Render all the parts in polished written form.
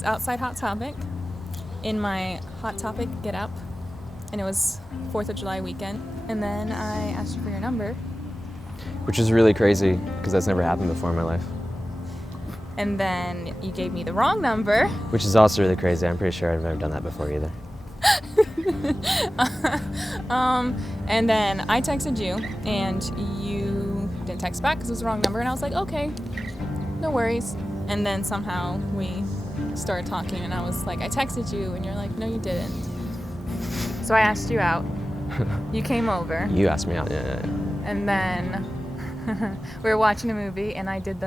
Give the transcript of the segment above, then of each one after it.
was outside Hot Topic in my Hot Topic get up, and it was 4th of July weekend, and then I asked you for your number. Which is really crazy, because that's never happened before in my life. And then you gave me the wrong number. Which is also really crazy. I'm pretty sure I've never done that before either. And then I texted you, and you didn't text back because it was the wrong number, and I was like, okay, no worries. And then somehow we started talking, and I was like, I texted you, and you're like, no, you didn't. So I asked you out. You came over. You asked me out, yeah. And then we were watching a movie, and I did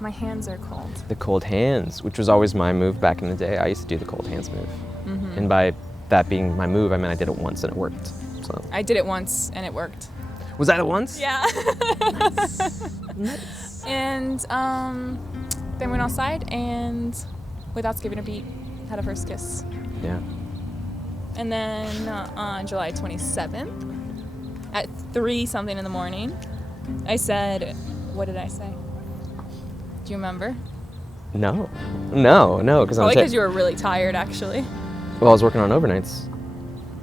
my hands are cold. The cold hands, which was always my move back in the day. I used to do the cold hands move. Mm-hmm. And by that being my move, I meant I did it once and it worked. So I did it once, and it worked. Was that it once? Yeah. Nice. And then went outside, and without skipping a beat, had a first kiss. Yeah. And then on July 27th, at 3-something in the morning, I said, what did I say? Do you remember? No, because Probably because you were really tired, actually. Well, I was working on overnights.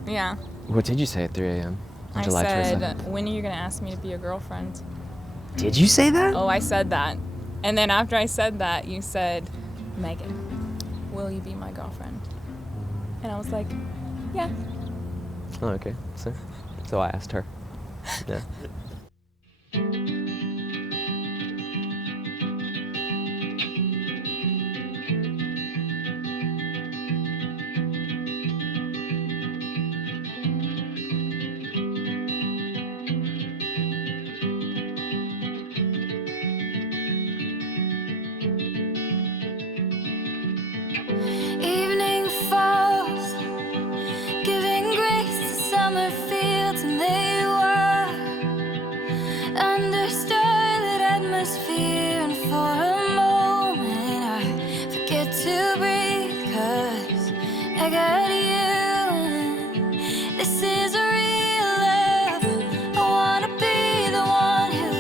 Yeah. What did you say at 3 a.m. on I July said, 27th? when are you going to ask me to be your girlfriend? Did you say that? Oh, I said that. And then after I said that, you said, Meagan, will you be my girlfriend? And I was like, yeah. Oh, okay. So I asked her. Yeah. Evening falls, giving grace to summer fields, and they were under starlit atmosphere. And for a moment I forget to breathe, 'cause I got you, and this is a real love. I wanna be the one who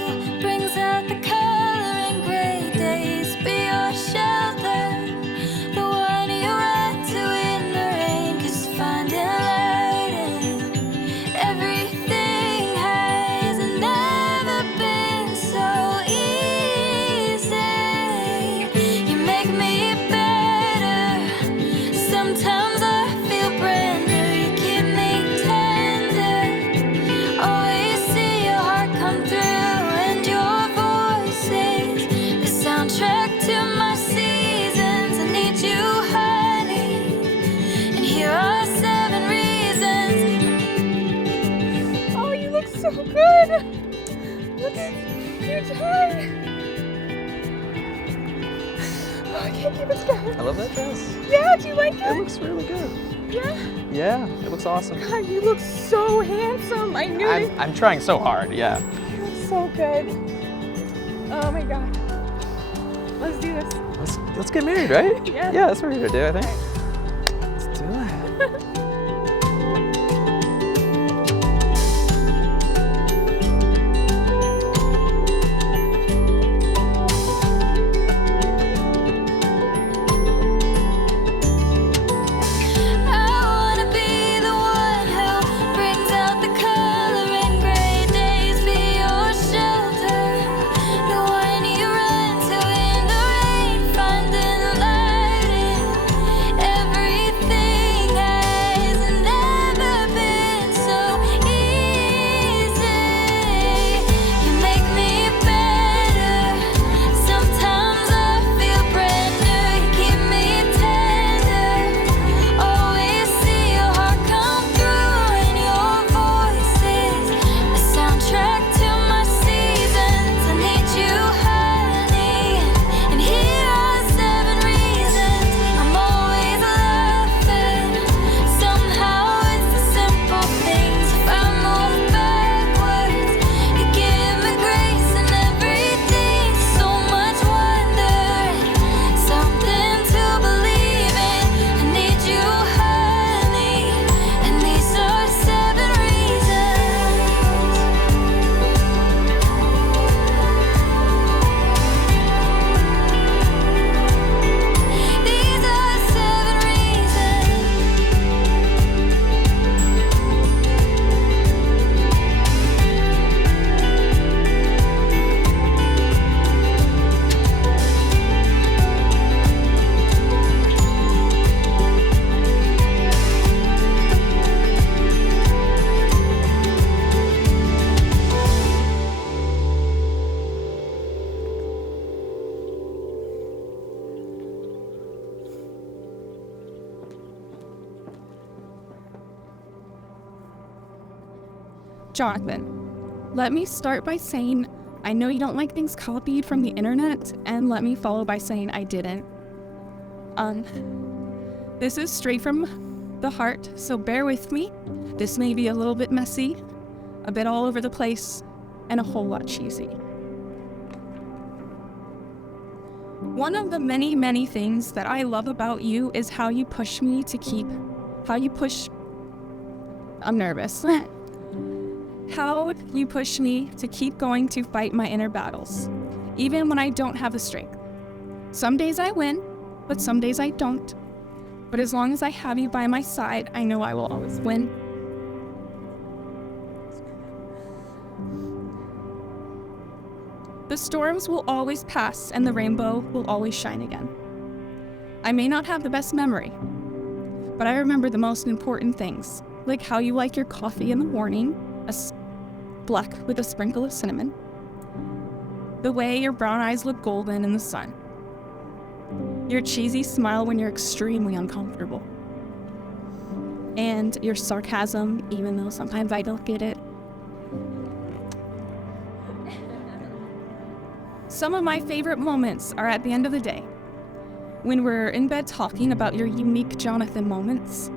brings out the color in gray days, be your shelter, the one you run to in the rain, 'cause finding light in everything has never been so easy. You make me better, sometimes I feel brand new. You keep me tender, always see your heart come through, and your voice is the soundtrack to my seasons. I need you, honey, and here are 7 reasons. Oh, you look so good. Look at your tie. Oh, I can't keep it going. I love that dress. Yeah, do you like It it? looks really good. Yeah. Yeah, it looks awesome. God, you look so handsome. I knew it. I'm trying so hard, yeah. You look so good. Oh my God. Let's do this. Let's get married, right? Yeah. Yeah, that's what we're gonna do, I think. Let's do it. I wanna be the one who brings out the color in gray days, be your shelter, the one you run to in the rain, finding light in Jonathan, let me start by saying I know you don't like things copied from the internet, and let me follow by saying I didn't. This is straight from the heart, so bear with me. This may be a little bit messy, a bit all over the place, and a whole lot cheesy. One of the many, many things that I love about you is how you push me to I'm nervous. How you push me to keep going to fight my inner battles, even when I don't have the strength. Some days I win, but some days I don't. But as long as I have you by my side, I know I will always win. The storms will always pass and the rainbow will always shine again. I may not have the best memory, but I remember the most important things, like how you like your coffee in the morning, black with a sprinkle of cinnamon, the way your brown eyes look golden in the sun, your cheesy smile when you're extremely uncomfortable, and your sarcasm, even though sometimes I don't get it. Some of my favorite moments are at the end of the day, when we're in bed talking about your unique Jonathan moments.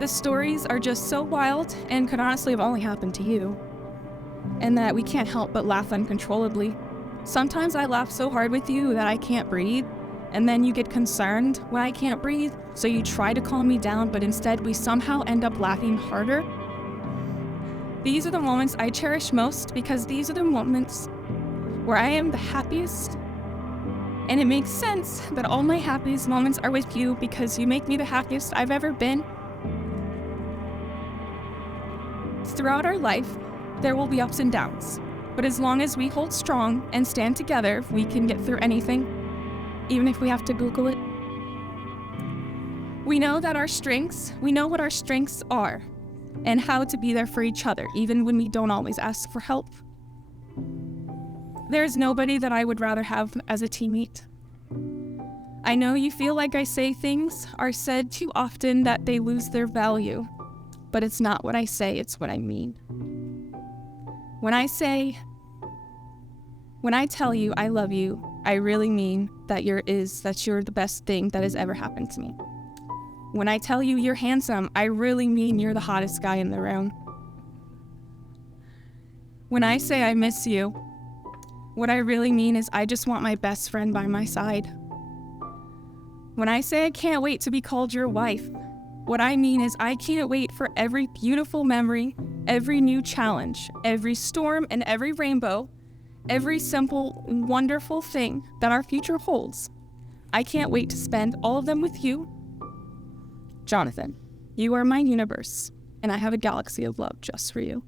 The stories are just so wild and could honestly have only happened to you, and that we can't help but laugh uncontrollably. Sometimes I laugh so hard with you that I can't breathe, and then you get concerned when I can't breathe, so you try to calm me down, but instead we somehow end up laughing harder. These are the moments I cherish most because these are the moments where I am the happiest, and it makes sense that all my happiest moments are with you because you make me the happiest I've ever been. Throughout our life, there will be ups and downs, but as long as we hold strong and stand together, we can get through anything, even if we have to Google it. We know what our strengths are, and how to be there for each other, even when we don't always ask for help. There's nobody that I would rather have as a teammate. I know you feel like I say things are said too often that they lose their value, but it's not what I say, it's what I mean. When I tell you I love you, I really mean that you're the best thing that has ever happened to me. When I tell you you're handsome, I really mean you're the hottest guy in the room. When I say I miss you, what I really mean is I just want my best friend by my side. When I say I can't wait to be called your wife, what I mean is I can't wait for every beautiful memory, every new challenge, every storm and every rainbow, every simple, wonderful thing that our future holds. I can't wait to spend all of them with you. Jonathan, you are my universe, and I have a galaxy of love just for you.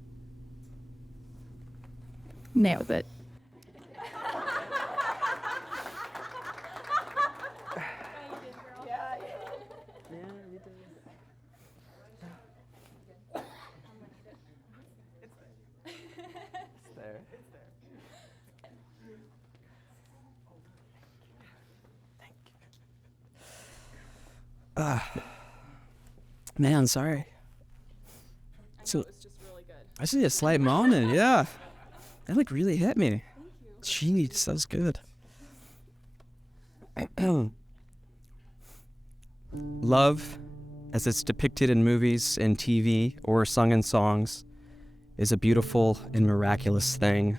Nailed it. Man, sorry. So it's just really good. I see a slight moaning, yeah. That really hit me. Jeez, that was good. Love, as it's depicted in movies and TV or sung in songs, is a beautiful and miraculous thing.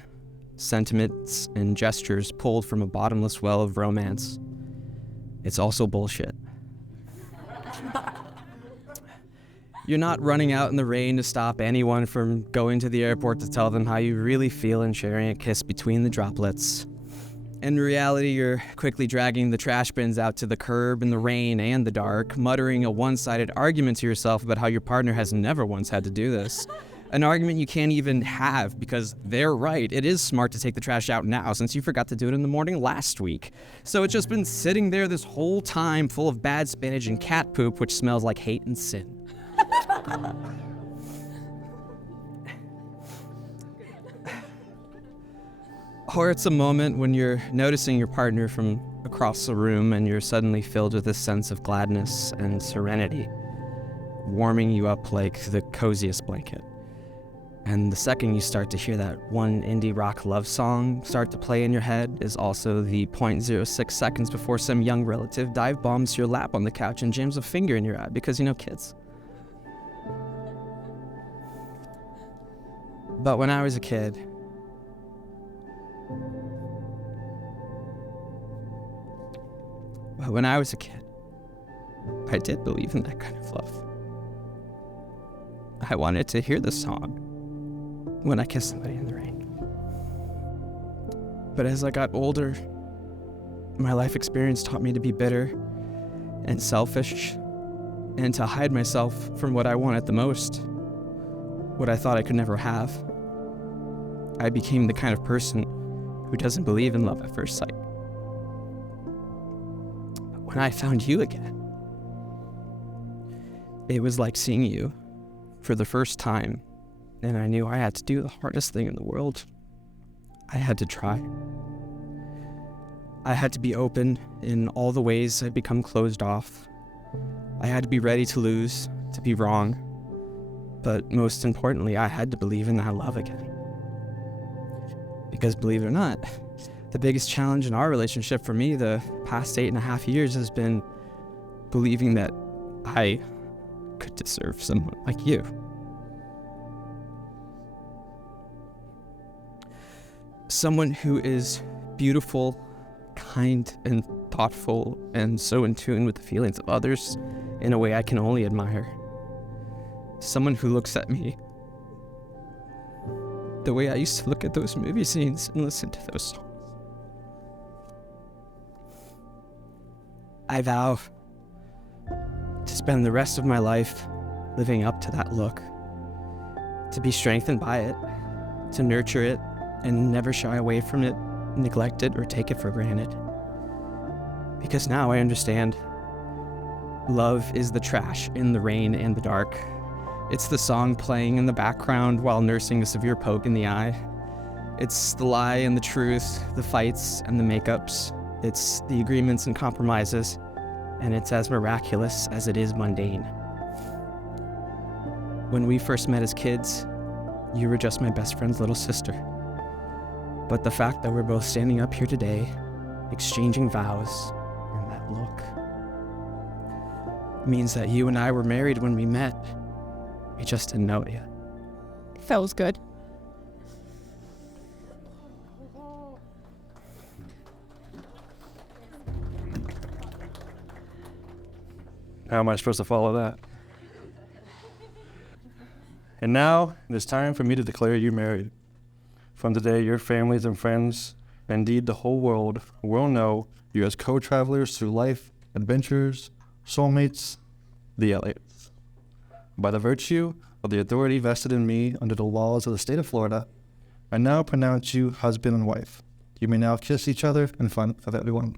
Sentiments and gestures pulled from a bottomless well of romance. It's also bullshit. You're not running out in the rain to stop anyone from going to the airport to tell them how you really feel and sharing a kiss between the droplets. In reality, you're quickly dragging the trash bins out to the curb in the rain and the dark, muttering a one-sided argument to yourself about how your partner has never once had to do this. An argument you can't even have because they're right. It is smart to take the trash out now since you forgot to do it in the morning last week. So it's just been sitting there this whole time full of bad spinach and cat poop, which smells like hate and sin. Or it's a moment when you're noticing your partner from across the room and you're suddenly filled with a sense of gladness and serenity, warming you up like the coziest blanket. And the second you start to hear that one indie rock love song start to play in your head is also the 0.06 seconds before some young relative dive bombs your lap on the couch and jams a finger in your eye because, kids. But when I was a kid, I did believe in that kind of love. I wanted to hear the song when I kissed somebody in the rain. But as I got older, my life experience taught me to be bitter and selfish and to hide myself from what I wanted the most, what I thought I could never have. I became the kind of person who doesn't believe in love at first sight. But when I found you again, it was like seeing you for the first time, and I knew I had to do the hardest thing in the world. I had to try. I had to be open in all the ways I'd become closed off. I had to be ready to lose, to be wrong, but most importantly, I had to believe in that love again. Because believe it or not, the biggest challenge in our relationship for me the past 8.5 years has been believing that I could deserve someone like you. Someone who is beautiful, kind, and thoughtful, and so in tune with the feelings of others in a way I can only admire. Someone who looks at me the way I used to look at those movie scenes and listen to those songs. I vow to spend the rest of my life living up to that look, to be strengthened by it, to nurture it, and never shy away from it, neglect it, or take it for granted. Because now I understand love is the trash in the rain and the dark. It's the song playing in the background while nursing a severe poke in the eye. It's the lie and the truth, the fights and the makeups. It's the agreements and compromises, and it's as miraculous as it is mundane. When we first met as kids, you were just my best friend's little sister. But the fact that we're both standing up here today, exchanging vows, and that look, means that you and I were married when we met. We just didn't know it yet. Feels good. How am I supposed to follow that? And now, it is time for me to declare you married. From today, your families and friends, indeed the whole world, will know you as co-travelers through life, adventures, soulmates, the Elliots. By the virtue of the authority vested in me under the laws of the state of Florida, I now pronounce you husband and wife. You may now kiss each other in front of everyone.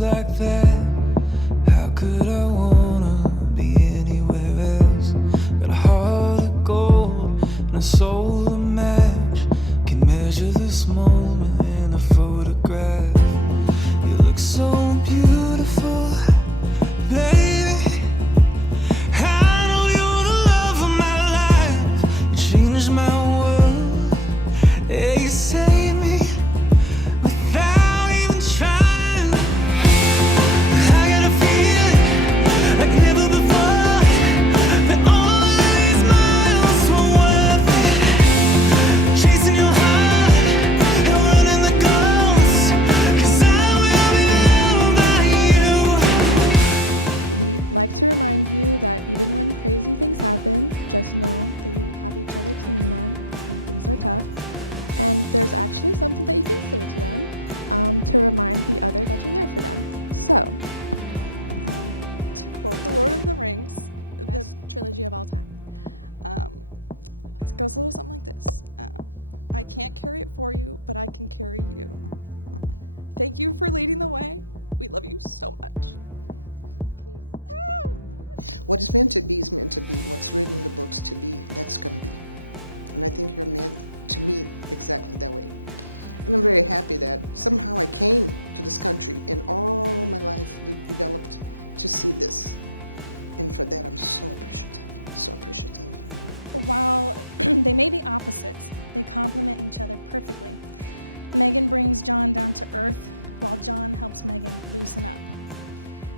Like that, how could I wanna be anywhere else? Got a heart of gold and a soul to match. Can measure this moment in a photograph. You look so beautiful, baby. I know you're the love of my life. You changed my world. Yeah, you saved me without even trying. Like to remind you that even when crazy things happen, just know that you have each other to lean on when things are tough. And there's actually something that you can say to them to remind the other that you're there for them. So, to quote The Lord of the Rings, the best trilogy of all time. It goes a little something like this. I can't carry it for you, but I can carry you. Thank you for leading the way. We love you so much. What is meant to be is meant to be. What's written in the books to be, that's going to be. And I think you're meant to meet exactly that way. And I'm very happy that somehow I came to this country and all my life developed to see this. And for that, I'm so appreciative, so appreciative. While they may be opposites, they complement each other perfectly. Meagan brings John down to earth, while John helps Meagan loosen up.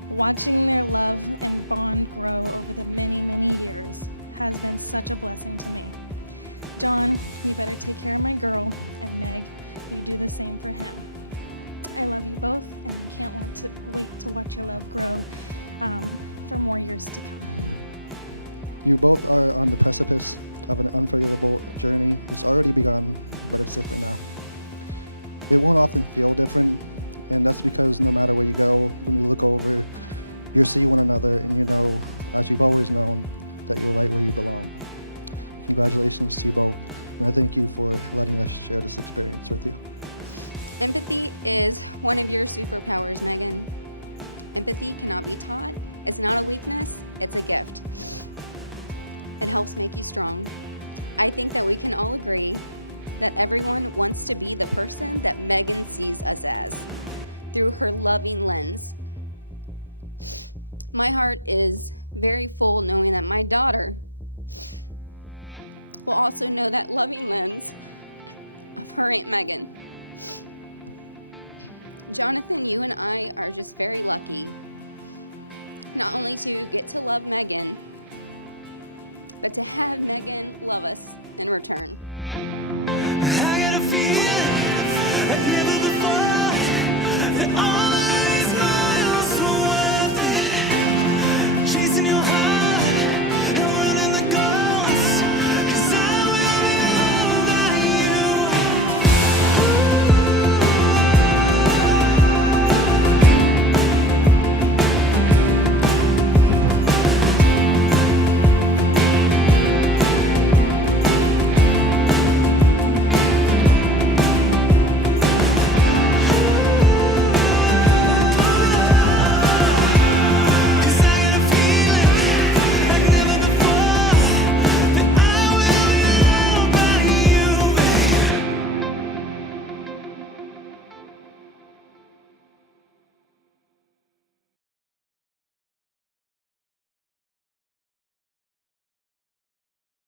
Watching their love and bond grow over the many, many years has been such a blessing to me. John, you better take care of my girl, and Meg, you do the same for him. I love you both, and I can't wait to watch your love grow for more years to come. You both are on the precipice of an unforgettable journey. It's already begun, but it's different now. It won't often feel different, and that's because no matter where you go, when you look over, you'll see one another, and you know, as you've always known, that you're right where you belong. Congratulations to you both, and I thank you for letting us share this experience with you. Empathy is one of your superpowers, Meagan. Empathy cannot be taught. It's not a weakness, it's a gift. It helps make you strong. I think that we can all agree that everyone wants to be the person that Meagan sees us as, through her loving lens. My heart is very full knowing that my daughter will also know that loving lens of her Aunt Meagan. Jonathan, you and I are just very lucky not only to get to love Meagan, but to have Meagan love us in return. I got a feeling